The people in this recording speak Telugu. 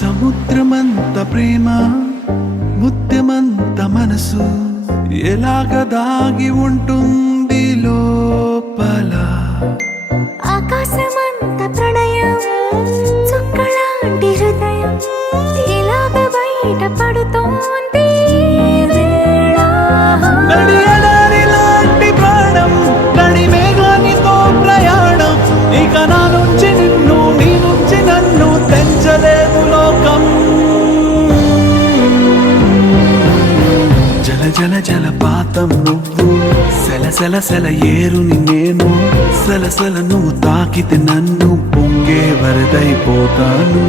సముద్రమంత ప్రేమ ముత్యమంత మనసు ఎలాగ దాగి ఉంటుంది లోపల. ఆకాశమంత ప్రణయం చుక్కలాంటి హృదయం ఇలాగ బయట పడుతోంది లాంటి ప్రాణం నడి మేఘానితో ప్రయాణం. ఇక నా నుంచి నిన్ను నీ నుంచి నన్ను తెంచలేదు లోకం. జల జల జలపాతం నువ్వు సెల సెల సెల ఏరుని నేను. సెల సెల నువ్వు తాకితే నన్ను పొంగే వరదైపోతాను.